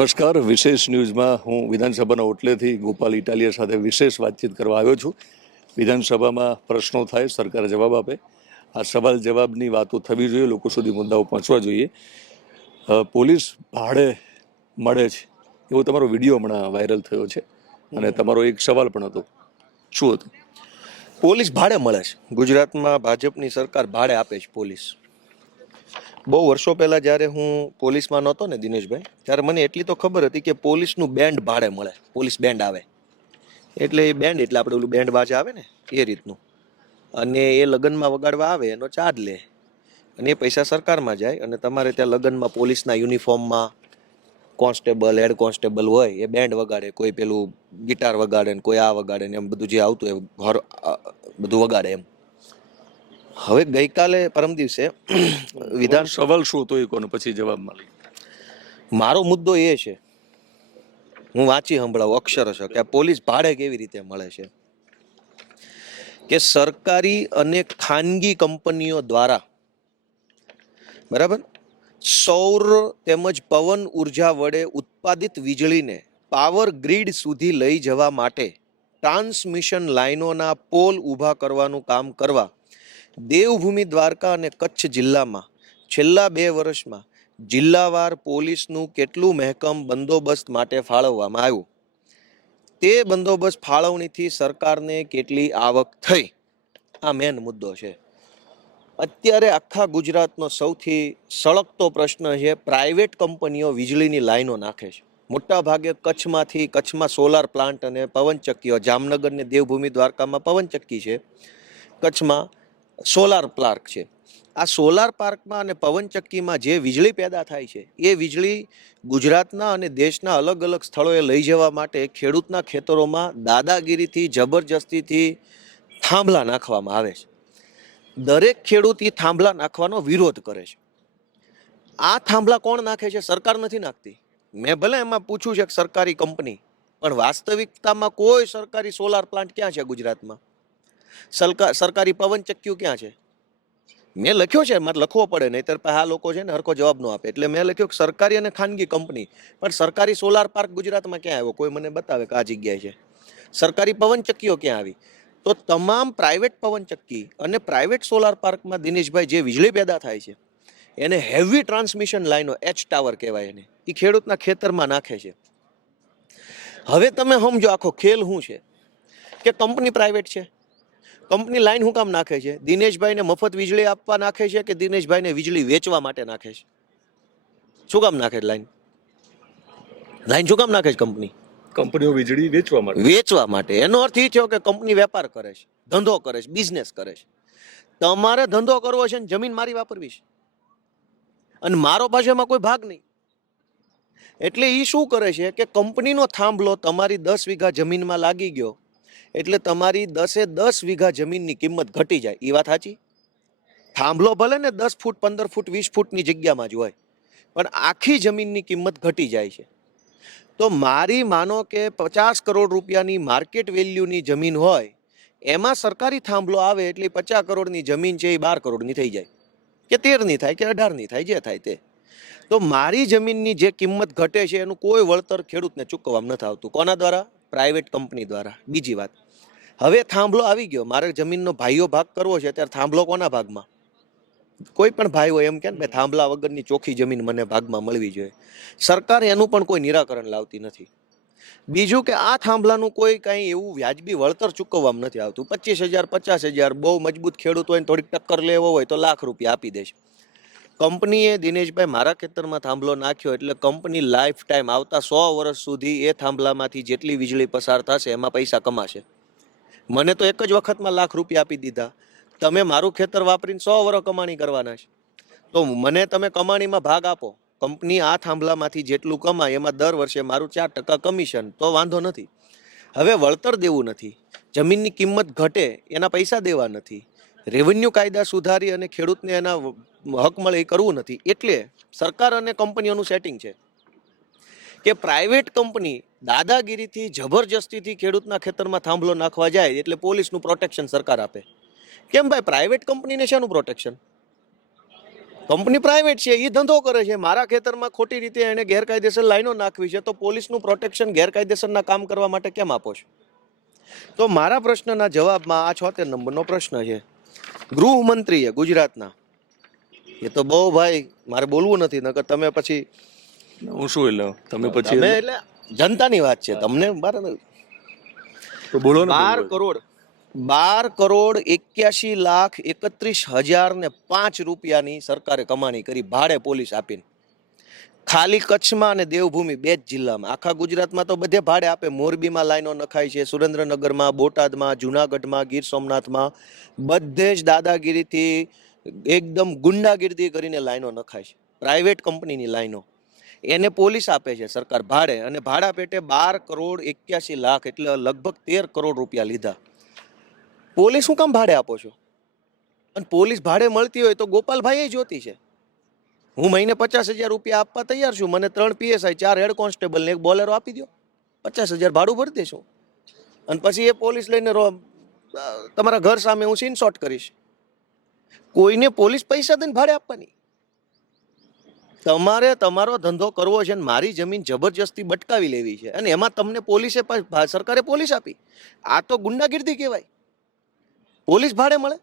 નમસ્કાર. વિશેષ ન્યૂઝમાં હું વિધાનસભાના ઓટલેથી ગોપાલ ઇટાલિયા સાથે વિશેષ વાતચીત કરવા આવ્યો છું. વિધાનસભામાં પ્રશ્નો થાય, સરકાર જવાબ આપે. આ સવાલ જવાબની વાતો થવી જોઈએ, લોકો સુધી મુદ્દાઓ પહોંચવા જોઈએ. પોલીસ ભાડે મળે છે એવો તમારો વિડીયો હમણાં વાયરલ થયો છે અને તમારો એક સવાલ પણ હતો. શું હતું? પોલીસ ભાડે મળે છે. ગુજરાતમાં ભાજપની સરકાર ભાડે આપે છે પોલીસ. બહુ વર્ષો પહેલા જ્યારે હું પોલીસમાં નહોતો ને દિનેશભાઈ, ત્યારે મને એટલી તો ખબર હતી કે પોલીસનું બેન્ડ ભાડે મળે. પોલીસ બેન્ડ આવે એટલે એ બેન્ડ એટલે આપણે ઓલું બેન્ડ બાજા આવે ને એ રીતનું, અને એ લગ્નમાં વગાડવા આવે એનો ચાર્જ લે અને એ પૈસા સરકારમાં જાય. અને તમારે ત્યાં લગ્નમાં પોલીસના યુનિફોર્મમાં કોન્સ્ટેબલ હેડ કોન્સ્ટેબલ હોય એ બેન્ડ વગાડે, કોઈ પેલું ગિટાર વગાડે ને કોઈ આ વગાડે ને એમ બધું જે આવતું એ બધું વગાડે એમ. હવે ગઈકાલે પરમ દિવસે વિધાન સવાલ શું હતો એ કોને પછી જવાબમાં લઈ. મારો મુદ્દો એ છે, હું વાંચી સંભળાવું અક્ષરશ, કે આ પોલીસ ભાડે કેવી રીતે મળે છે. કે સરકારી અને ખાનગી કંપનીઓ દ્વારા, બરાબર, સૌર તેમજ પવન ઉર્જા વડે ઉત્પાદિત વીજળીને પાવર ગ્રીડ સુધી લઈ જવા માટે ટ્રાન્સમિશન લાઇનોના પોલ ઊભા કરવાનું કામ કરવા દેવભૂમિ, દ્વારકા અને કચ્છ જિલ્લામાં છેલ્લા 2 વર્ષમાં જિલ્લાવાર પોલીસનું કેટલું મહેકમ બંદોબસ્ત માટે ફાળવવામાં આવ્યું, તે બંદોબસ્ત ફાળવણીથી સરકારને કેટલી આવક થઈ, આ મેન મુદ્દો છે. અત્યારે આખા ગુજરાતનો સૌથી સળગતો પ્રશ્ન છે, પ્રાઇવેટ કંપનીઓ વીજળીની લાઈનો નાખે છે. મોટા ભાગે કચ્છમાં સોલાર પ્લાન્ટ અને પવનચક્કીઓ, જામનગર ને દેવભૂમિ દ્વારકામાં પવનચક્કી છે, કચ્છમાં સોલાર પાર્ક છે. આ સોલાર પાર્કમાં અને પવનચક્કીમાં જે વીજળી પેદા થાય છે એ વીજળી ગુજરાતના અને દેશના અલગ અલગ સ્થળોએ લઈ જવા માટે ખેડૂતના ખેતરોમાં દાદાગીરીથી, જબરજસ્તીથી થાંભલા નાખવામાં આવે છે. દરેક ખેડૂત એ થાંભલા નાખવાનો વિરોધ કરે છે. આ થાંભલા કોણ નાખે છે? સરકાર નથી નાખતી. મેં ભલે એમાં પૂછ્યું છે કે સરકારી કંપની, પણ વાસ્તવિકતામાં કોઈ સરકારી સોલાર પ્લાન્ટ ક્યાં છે ગુજરાતમાં? સરકારી પવનચક્કીઓ ક્યાં છે? મેં લખ્યો છે, મારે લખવો પડે, નહીતર આ લોકો છે ને હરખો જવાબ ન આપે. એટલે મેં લખ્યું કે સરકારી અને ખાનગી કંપની, પણ સરકારી સોલાર પાર્ક ગુજરાતમાં ક્યાં આવ્યો? કોઈ મને બતાવે કે આ જગ્યાએ છે. સરકારી પવનચક્કીઓ ક્યાં આવી? તો તમામ પ્રાઇવેટ પવનચક્કી અને પ્રાઇવેટ સોલાર પાર્કમાં દિનેશભાઈ જે વીજળી પેદા થાય છે એને હેવી ટ્રાન્સમિશન લાઈનો, એચ ટાવર કહેવાય એને, એ ખેડૂતના ખેતરમાં નાખે છે. હવે તમે સમજો આખો ખેલ શું છે કે કંપની પ્રાઇવેટ છે, કંપની લાઈન શું કામ નાખે છે? દિનેશભાઈને મફત વીજળી આપવા નાખે છે કે દિનેશભાઈને વીજળી વેચવા માટે નાખે છે? શું કામ નાખે લાઈન? લાઈન શું કામ નાખે છે કંપની? કંપનીઓ વીજળી વેચવા માટે. એનો અર્થ એ થયો કે કંપની વેપાર કરે છે, ધંધો કરે છે, બિઝનેસ કરે છે. તમારે ધંધો કરવો છે ને જમીન મારી વાપરવી છે, અને મારો પાસેમાં કોઈ ભાગ નહીં. એટલે એ શું કરે છે કે કંપનીનો થાંભલો તમારી 10 વીઘા જમીનમાં લાગી ગયો એટલે તમારી 10 વીઘા જમીનની કિંમત ઘટી જાય. એ વાત સાચી? થાંભલો ભલે ને 10 ફૂટ, 15 ફૂટ, 20 ફૂટની જગ્યામાં જ હોય, પણ આખી જમીનની કિંમત ઘટી જાય છે. તો મારી માનો કે 50 કરોડ રૂપિયાની માર્કેટ વેલ્યુની જમીન હોય, એમાં સરકારી થાંભલો આવે એટલે 50 કરોડની જમીન છે એ 12 કરોડની થઈ જાય, કે 13ની થાય, કે 18ની થાય, જે થાય તે. તો મારી જમીનની જે કિંમત ઘટે છે એનું કોઈ વળતર ખેડૂતને ચૂકવવામાં નથી આવતું. કોના દ્વારા? પ્રાઇવેટ કંપની દ્વારા. બીજી વાત, હવે થાંભલો આવી ગયો, મારે જમીનનો ભાઈઓ ભાગ કરવો છે, ત્યારે થાંભલો કોના ભાગમાં? કોઈ પણ ભાઈ હોય એમ કે ને થાંભલા વગરની ચોખ્ખી જમીન મને ભાગમાં મળવી જોઈએ. સરકાર એનું પણ કોઈ નિરાકરણ લાવતી નથી. બીજું કે આ થાંભલાનું કોઈ કાંઈ એવું વ્યાજબી વળતર ચૂકવવામાં નથી આવતું. 25,000, 50,000, બહુ મજબૂત ખેડૂત હોય ને થોડીક ટક્કર લેવો હોય તો ₹1,00,000 આપી દેશે. કંપનીએ દિનેશભાઈ મારા ખેતરમાં થાંભલો નાખ્યો એટલે કંપની લાઈફ ટાઈમ આવતા 100 વર્ષ સુધી એ થાંભલામાંથી જેટલી વીજળી પસાર થશે એમાં પૈસા કમાશે. મને તો એક જ વખતમાં ₹1,00,000 આપી દીધા. તમે મારું ખેતર વાપરીને 100 વર્ષ કમાણી કરવાના છે, તો મને તમે કમાણીમાં ભાગ આપો. કંપની આ થાંભલામાંથી જેટલું કમાય એમાં દર વર્ષે મારું 4% કમિશન, તો વાંધો નથી. હવે વળતર દેવું નથી, જમીનની કિંમત ઘટે એના પૈસા દેવા નથી, રેવન્યુ કાયદા સુધારી અને ખેડૂતને એના હક મળે એ કરવું નથી. એટલે સરકાર અને કંપનીઓનું સેટિંગ છે કે પ્રાઇવેટ કંપની દાદાગીરીથી, જબરજસ્તીથી ખેડૂતના ખેતરમાં થાંભલો નાખવા જાય એટલે પોલીસનું પ્રોટેક્શન સરકાર આપે. કેમ ભાઈ? પ્રાઇવેટ કંપનીને શાનું પ્રોટેક્શન? કંપની પ્રાઇવેટ છે, એ ધંધો કરે છે. મારા ખેતરમાં ખોટી રીતે એને ગેરકાયદેસર લાઈનો નાખવી છે, તો પોલીસનું પ્રોટેક્શન ગેરકાયદેસરના કામ કરવા માટે કેમ આપો છો? તો મારા પ્રશ્નના જવાબમાં આ 76 નંબરનો પ્રશ્ન છે. ગૃહમંત્રીએ ગુજરાતના, એ તો બહુ ભાઈ મારે બોલવું નથી, નકર તમે પછી હું શું એટલે તમે પછી તમે એટલે જનતાની વાત છે, તમને તો બોલો ને 12,81,31,005 રૂપિયાની સરકારે કમાણી કરી ભાડે પોલીસ આપીને. ખાલી કચ્છમાં અને દેવભૂમિ 2 જ જિલ્લામાં. આખા ગુજરાતમાં તો બધે ભાડે આપે. મોરબીમાં લાઈનો નખાય છે, સુરેન્દ્રનગરમાં, બોટાદમાં, જુનાગઢમાં, ગીર સોમનાથમાં, બધે જ દાદાગીરીથી એકદમ ગુંડાગીરી કરીને લાઈનો નખાય છે. પ્રાઇવેટ કંપનીની લાઈનો એને પોલીસ આપે છે સરકાર ભાડે, અને ભાડા પેટે 12,81,00,000 એટલે લગભગ 13 કરોડ રૂપિયા લીધા. પોલીસ શું કામ ભાડે આપો છો? અને પોલીસ ભાડે મળતી હોય તો ગોપાલભાઈ જ્યોતિ છે. હું મહિને 50,000 રૂપિયા આપવા તૈયાર છું. મને 3 PSI, 4 હેડ કોન્સ્ટેબલ ને 1 બોલેરો આપી દો, 50,000 ભાડું ભરી દેશું. અને પછી એ પોલીસ લઈને તમારા ઘર સામે હું સીન શોટ કરીશ. કોઈને પોલીસ પૈસા દઈને ભાડે આપવાની? તમારે તમારો ધંધો કરવો છે ને મારી જમીન જબરજસ્તી બટકાવી લેવી છે, અને એમાં તમને પોલીસે સરકારે પોલીસ આપી. આ તો ગુંડાગીરી કહેવાય. પોલીસ ભાડે મળે?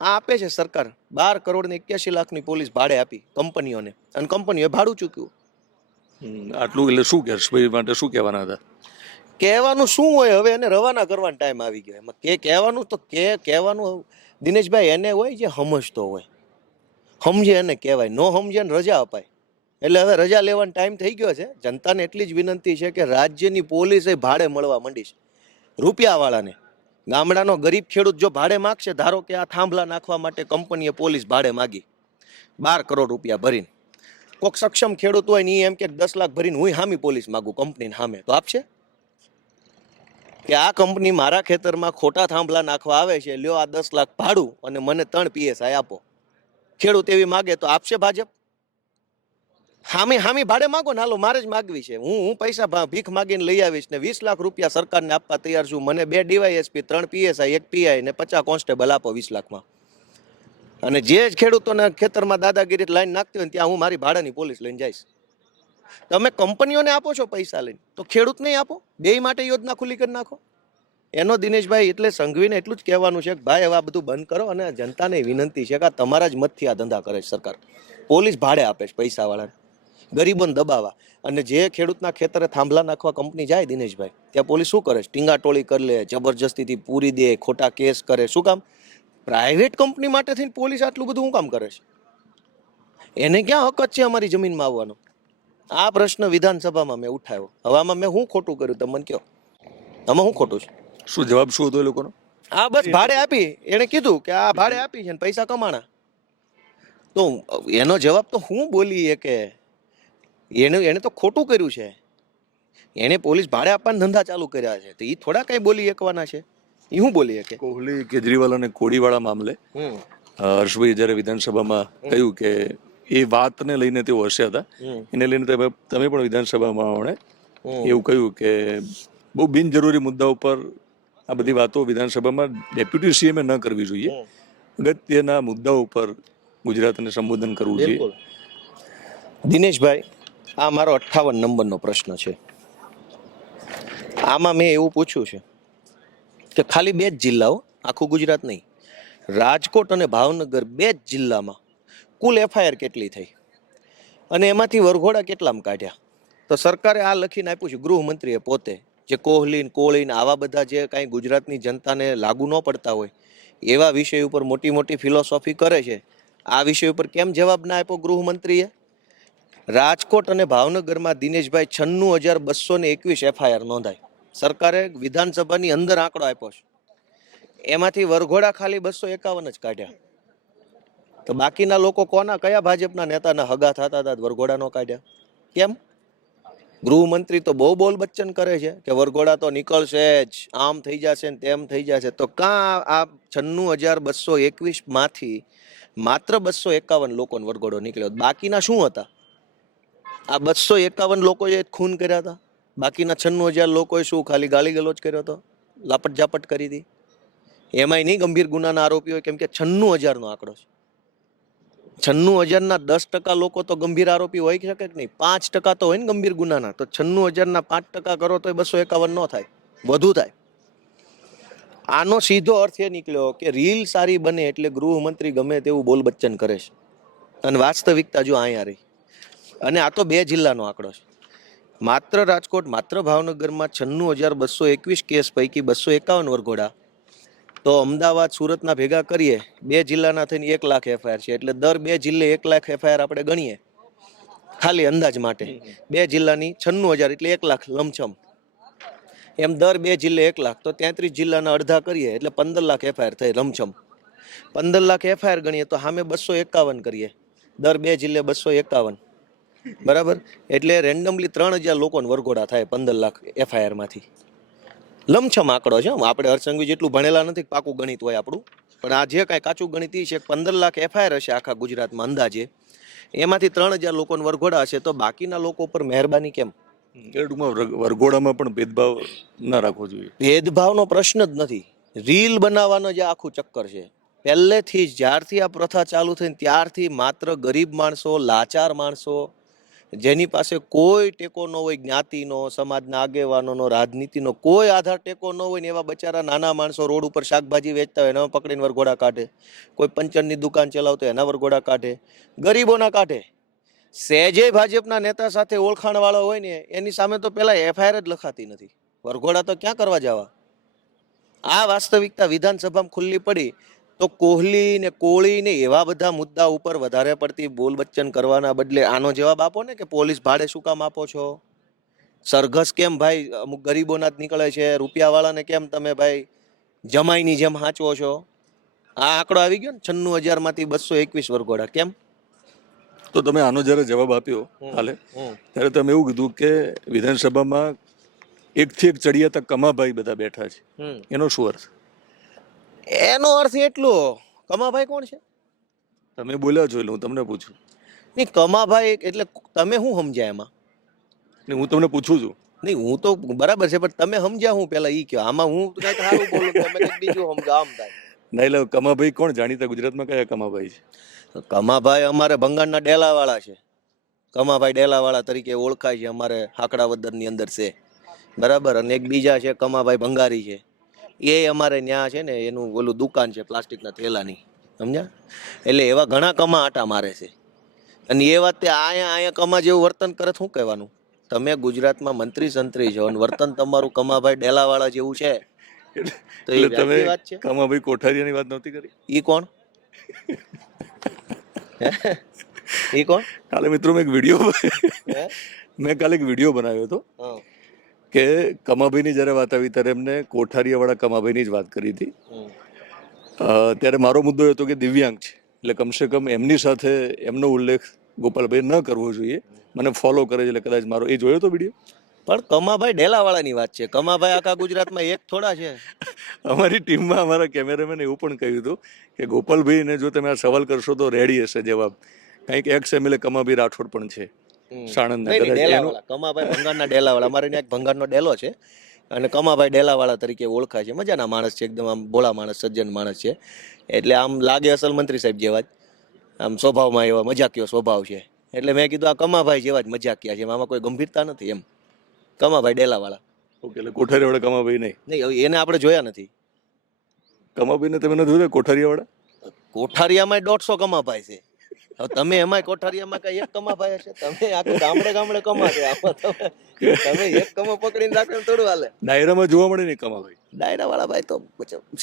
આ આપે છે સરકાર. 12,81,00,000ની પોલીસ ભાડે આપી કંપનીઓને, અને કંપનીઓએ ભાડું ચૂક્યું. આટલું એટલે શું હર્ષભાઈ માટે શું કહેવાના હતા? કહેવાનું શું હોય? હવે એને રવાના કરવાનો ટાઈમ આવી ગયો. એમાં કહેવાનું તો કહેવાનું દિનેશભાઈ એને હોય જે સમજતો હોય, સમજે એને કહેવાય, નો સમજે ને રજા અપાય. એટલે હવે રજા લેવાનો ટાઈમ થઈ ગયો છે. જનતાને એટલી જ વિનંતી છે કે રાજ્યની પોલીસ એ ભાડે મળવા માંડી છે રૂપિયાવાળાને. ગામડાનો ગરીબ ખેડૂત જો ભાડે માગશે, ધારો કે આ થાંભલા નાખવા માટે કંપનીએ પોલીસ ભાડે માગી 12 કરોડ રૂપિયા ભરીને, કોઈક સક્ષમ ખેડૂત હોય ને એમ કે 10 લાખ ભરીને હું હામી પોલીસ માગું કંપનીને સામે, તો આપશે? કે આ કંપની મારા ખેતરમાં ખોટા થાંભલા નાખવા આવે છે, લ્યો આ 10 લાખ ભાડું અને મને 3 PSI આપો, ખેડૂત એવી માગે તો આપશે ભાજપ? હામી ભાડે માગો ને, હાલો મારે જ માગવી છે, હું પૈસા ભીખ માગીને લઈ આવીશ ને 20 લાખ રૂપિયા સરકારને આપવા તૈયાર છું. મને 2 DYSP, 3 PSI, 1 PI ને 50 કોન્સ્ટેબલ આપો 20 લાખમાં. અને જે જ ખેડૂતોના ખેતરમાં દાદાગીરી લાઈન નાખતી હોય ત્યાં હું મારી ભાડાની પોલીસ લઈને જઈશ. તમે કંપનીઓને આપો છો પૈસા લઈને, તો ખેડૂતને આપો. બે માટે યોજના ખુલ્લી કરી નાખો. એનો દિનેશભાઈ એટલે સંઘવીને એટલું જ કહેવાનું છે કે ભાઈ હવે આ બધું બંધ કરો, અને જનતાને વિનંતી છે કે આ તમારા જ મતથી આ ધંધા કરે છે સરકાર. પોલીસ ભાડે આપે છે પૈસાવાળાને, ગરીબોને દબાવવા. અને જે ખેડૂતના ખેતરે થાંભલા નાખવા કંપની જાય દિનેશભાઈ, ત્યાં પોલીસ શું કરે છે? ટીંગાટોળી કરી લે, જબરજસ્તીથી પૂરી દે, ખોટા કેસ કરે. શું કામ? પ્રાઇવેટ કંપની માટે થઈને પોલીસ આટલું બધું શું કામ કરે છે? એને ક્યાં હક જ છે અમારી જમીનમાં આવવાનો? આ પ્રશ્ન વિધાનસભામાં મેં ઉઠાવ્યો. હવે આમાં મેં શું ખોટું કર્યું તમે મને કહો, આમાં શું ખોટું છે? શું જવાબ શું હતો એ લોકોનો? આ બસ ભાડે આપી. એને કીધું કે આ ભાડે આપી છે ને પૈસા કમાણા. તો એનો જવાબ તો હું બોલી કે એને તો ખોટું કર્યું છે. એને પોલીસ ભાડે આપવાના ધંધા ચાલુ કર્યા છે, તો એ થોડા કઈ બોલી શકવાના છે? એ શું બોલી શકે? કોહલી, કેજરીવાલ અને કોડીવાળા મામલે હર્ષભાઈ જ્યારે વિધાનસભામાં કહ્યું કે એ વાતને લઈને તેઓ હસ્યા હતા, એને લઈને તમે પણ વિધાનસભામાં એવું કહ્યું કે બહુ બિનજરૂરી મુદ્દા ઉપર આ બધી વાતો વિધાનસભામાં ડેપ્યુટી CM ન કરવી જોઈએ, અગત્યના મુદ્દાઓ ઉપર ગુજરાતને સંબોધન કરવું જોઈએ. દિનેશભાઈ, આ મારો 58 નંબરનો પ્રશ્ન છે. આમાં મેં એવું પૂછ્યું છે કે ખાલી 2 જ જિલ્લાઓ, આખું ગુજરાત નહીં, રાજકોટ અને ભાવનગર 2 જ જિલ્લામાં કુલ FIR કેટલી થઈ અને એમાંથી વરઘોડા કેટલામાં કાઢ્યા? તો સરકારે આ લખીને આપ્યું છે, ગૃહમંત્રીએ પોતે, જે કોળીને આવા બધા જે કાંઈ ગુજરાતની જનતાને લાગુ ન પડતા હોય એવા વિષય ઉપર મોટી મોટી ફિલોસોફી કરે છે. આ વિષય ઉપર કેમ જવાબ ના આપ્યો ગૃહમંત્રીએ? રાજકોટ અને ભાવનગરમાં દિનેશભાઈ 96,221 FIR નોંધાય. સરકારે વિધાનસભાની અંદર આંકડો આપ્યો છે, એમાંથી વરઘોડા ખાલી 251 જ કાઢ્યા. તો બાકીના લોકો કયા ભાજપના નેતાના હગા થતા હતા વરઘોડા નો કાઢ્યા? કેમ? ગૃહમંત્રી તો બહુ બોલ બચ્ચન કરે છે કે વરઘોડા તો નીકળશે જ, આમ થઈ જશે ને તેમ થઈ જશે. તો કાં આ 96,221 માંથી માત્ર 251 લોકોનો વરઘોડો નીકળ્યો? બાકીના શું હતા? આ 251 લોકોએ ખૂન કર્યા હતા, બાકીના 96,000 લોકોએ શું ખાલી ગાલી ગલોચ કર્યો હતો, લાપટ ઝાપટ કરી હતી? એમાંય નહીં ગંભીર ગુનાના આરોપીઓ, કેમ કે 96,000 નો આંકડો છે. 96,000 10% લોકો તો ગંભીર આરોપી હોય શકે કે નહીં? 5% તો હોય ને ગંભીર ગુનાના. તો 96,000 5% કરો તો 251 ન થાય, વધુ થાય. આનો સીધો અર્થ એ નીકળ્યો કે રીલ સારી બને એટલે ગૃહમંત્રી ગમે તેવું બોલ બચ્ચન કરે છે. અને વાસ્તવિકતા જો અહીંયા રહી. અને આ તો 2 જિલ્લાનો આંકડો છે. માત્ર રાજકોટ, માત્ર ભાવનગરમાં 96,221 કેસ પૈકી 251 વરઘોડા. તો અમદાવાદ, સુરતના ભેગા કરીએ, 2 જિલ્લાના થઈને 1 લાખ એફઆઈઆર છે. એટલે દર 2 જિલ્લે 1 લાખ એફઆઈઆર આપણે ગણીએ ખાલી અંદાજ માટે. 2 જિલ્લાની 96,000 એટલે 1 લાખ લમછમ. એમ દર 2 જિલ્લે 1 લાખ, તો 33 જિલ્લાના અડધા કરીએ એટલે 15 લાખ એફઆઈઆર થઈ લમછમ. 15 લાખ એફઆઈઆર ગણીએ તો સામે 251 કરીએ, દર 2 જિલ્લે 251, બરાબર. એટલે રેન્ડમલી 3,000 લોકોને વરઘોડા થાય 15 લાખ એફઆઈઆર માંથી. લમછમ આંકડો છે. આપણે હરસંઘવી જેટલું ભણેલા નથી, પાકું ગણિત હોય આપણું, પણ આ જે કાંઈ કાચું ગણિત છે, 15 લાખ એફઆઈઆર હશે આખા ગુજરાતમાં અંદાજે. એમાંથી 3,000 લોકોને વરઘોડા હશે, તો બાકીના લોકો ઉપર મહેરબાની કેમ? એ ટૂંકમાં વરઘોડામાં પણ ભેદભાવ ના રાખવો જોઈએ. ભેદભાવનો પ્રશ્ન જ નથી. રીલ બનાવવાનો જે આખું ચક્કર છે, પહેલેથી જ જ્યારથી આ પ્રથા ચાલુ થઈ ત્યારથી માત્ર ગરીબ માણસો, લાચાર માણસો, જેની પાસે કોઈ ટેકો ન હોય, જ્ઞાતિનો, સમાજના આગેવાનોનો, રાજનીતિનો કોઈ આધાર ટેકો ન હોય ને એવા બચારા નાના માણસો રોડ ઉપર શાકભાજી વેચતા હોય એના પકડીને વરઘોડા કાઢે. કોઈ પંચરની દુકાન ચલાવતો હોય એના વરઘોડા કાઢે, ગરીબોના કાઢે. સહેજે ભાજપના નેતા સાથે ઓળખાણ વાળો હોય ને એની સામે તો પેલા એફઆઈઆર જ લખાતી નથી. વરઘોડા તો ક્યાં કરવા જવા? આ વાસ્તવિકતા વિધાનસભામાં ખુલ્લી પડી તો કોહલી ને કોળી ને એવા બધા મુદ્દા ઉપર વધારે પડતી બોલ બચ્ચન કરવાના બદલે આનો જવાબ આપો ને કે પોલીસ ભાડે શું કામ આપો છો? સરઘસ કેમ ભાઈ અમુક ગરીબોના જ નીકળે છે? રૂપિયાવાળાને કેમ તમે ભાઈ જમાઈની જેમ હાંચવો છો? આ આંકડો આવી ગયો ને 96,000 માંથી 221 વરઘોડા. કેમ? તો તમે આનો જ્યારે જવાબ આપ્યો કાલે, ત્યારે તમે એવું કીધું કે વિધાનસભામાં એકથી એક ચડિયાતા કમાભાઈ બધા બેઠા છે. એનો શું અર્થ? એનો અર્થ એટલો, કમાભાઈ કોણ છે? તમે બોલ્યા છો એટલે હું તમને પૂછું. નહીં, કમાભાઈ એટલે તમે શું સમજ્યા એમાં? ને હું તમને પૂછું છું. નહીં, હું તો બરાબર છે, પણ તમે સમજ્યા હું પેલા ઈ કયો. આમાં હું કઈક સારું બોલું, તમે કઈક બીજું સમજો, આમ થાય. ના એટલે કમાભાઈ કોણ? જાણીતા ગુજરાતમાં કયા કમાભાઈ છે? કમાભાઈ અમારે ભંગારના ડેલાવાળા છે. કમાભાઈ ડેલાવાળા તરીકે ઓળખાય છે, અમારે હાકડાવદરની અંદર છે, બરાબર. અને એક બીજા છે કમાભાઈ ભંગારી છે, એ અમારે ત્યાં છે ને એનું ઓલું દુકાન છે પ્લાસ્ટિકના થેલાની, સમજ્યા? એટલે એવા ઘણા કમા આટા મારે છે. અને એ વાત અહીંયા કમા જેવું વર્તન કરે શું કહેવાનું? તમે ગુજરાતમાં મંત્રી સંત્રી છો અને વર્તન તમારું કમાભાઈ ડેલાવાળા જેવું છે, તો એ તમે વાત છે. કમાભાઈ કોઠારીયાની વાત નહોતી કરી? ઈ કોણ? ઈ કોણ? કાલે મિત્રો મેં કાલે એક વિડીયો બનાવ્યો હતો કે કમાભાઈની જ્યારે વાત આવી ત્યારે એમને કોઠારીયાવાળા કમાભાઈની જ વાત કરી હતી. ત્યારે મારો મુદ્દો એ હતો કે દિવ્યાંગ છે એટલે કમસે કમ એમની સાથે એમનો ઉલ્લેખ ગોપાલભાઈ ન કરવો જોઈએ. મને ફોલો કરે છે એટલે કદાચ મારો એ જોયો હતો વિડીયો. પણ કમાભાઈ ડેલાવાળાની વાત છે. કમાભાઈ આખા ગુજરાતમાં એક થોડા છે. અમારી ટીમમાં અમારા કેમેરામેન એવું પણ કહ્યું હતું કે ગોપાલભાઈને જો તમે આ સવાલ કરશો તો રેડી હશે જવાબ. કંઈક એક્સ MLA કમાભાઈ રાઠોડ પણ છે સાણંદના. કમાભાઈ ભંગારના ડેલાવાળા, અમારે ત્યાં એક ભંગારનો ડેલો છે અને કમાભાઈ ડેલાવાળા તરીકે ઓળખાય છે. મજાના માણસ છે, એકદમ આમ ભોળા માણસ, સજ્જન માણસ છે. એટલે આમ લાગે અસલ મંત્રી સાહેબ જેવા જ, આમ સ્વભાવમાં એવા મજાકીયો સ્વભાવ છે. એટલે મેં કીધું આ કમાભાઈ જેવા જ મજાકિયા છે, આમાં કોઈ ગંભીરતા નથી એમ. કમાભાઈ ડેલાવાળા. ઓકે, એટલે કોઠારીયાવાળા કમાભાઈ નહીં? નહીં, હવે એને આપણે જોયા નથી. કમાભાઈને તમે નથી જોયા કોઠારીયાવાળા? કોઠારીયામાં 150 કમાભાઈ છે. હવે તમે એમાં કોઠારીયામાં કઈ એક કમાભાઈ હશે? તમે આખું ગામડે ગામડે કમા છે. આમાં તમે એક કમો પકડીને રાખો થોડું હાલે. ડાયરામાં જોવા મળે નહીં કમાભાઈ? ડાયરાવાળા ભાઈ તો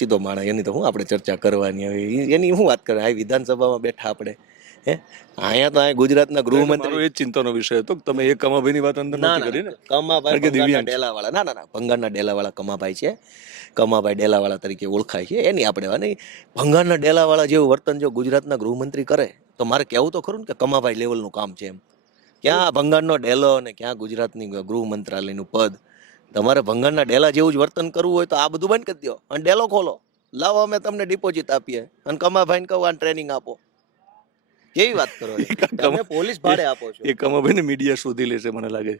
સીધો માણસ, એની તો શું આપણે ચર્ચા કરવાની હવે? એની શું વાત કરે? આ વિધાનસભામાં બેઠા આપણે, હે? અહીંયા તો અહીંયા ગુજરાતના ગૃહમંત્રી. એ જ ચિંતાનો વિષય હતો કે તમે એક કમાભાઈની વાત અંદર નથી કરી ને. કમાભાઈ ભંગારના ડેલાવાળા, ના ભંગારના ડેલાવાળા કમાભાઈ છે. કમાભાઈ ડેલાવાળા તરીકે ઓળખાય છે. એની આપણે વાત નહીં. ભંગારના ડેલાવાળા જેવું વર્તન જો ગુજરાતના ગૃહમંત્રી કરે તો મારે કહેવું તો ખરું ને કે કમાભાઈ લેવલનું કામ છે એમ. ક્યાં ભંગારનો ડેલો અને ક્યાં ગુજરાતની ગૃહ મંત્રાલયનું પદ? તમારે ભંગારના ડેલા જેવું જ વર્તન કરવું હોય તો આ બધું બંધ કરી દો અને ડેલો ખોલો. લાવો, અમે તમને ડિપોઝિટ આપીએ અને કમાભાઈને કહો આ ટ્રેનિંગ આપો. કેવી વાત કરો? તમે પોલીસ ભાડે આપો છો. એ કમાભાઈને મીડિયા શોધી લેશે મને લાગે.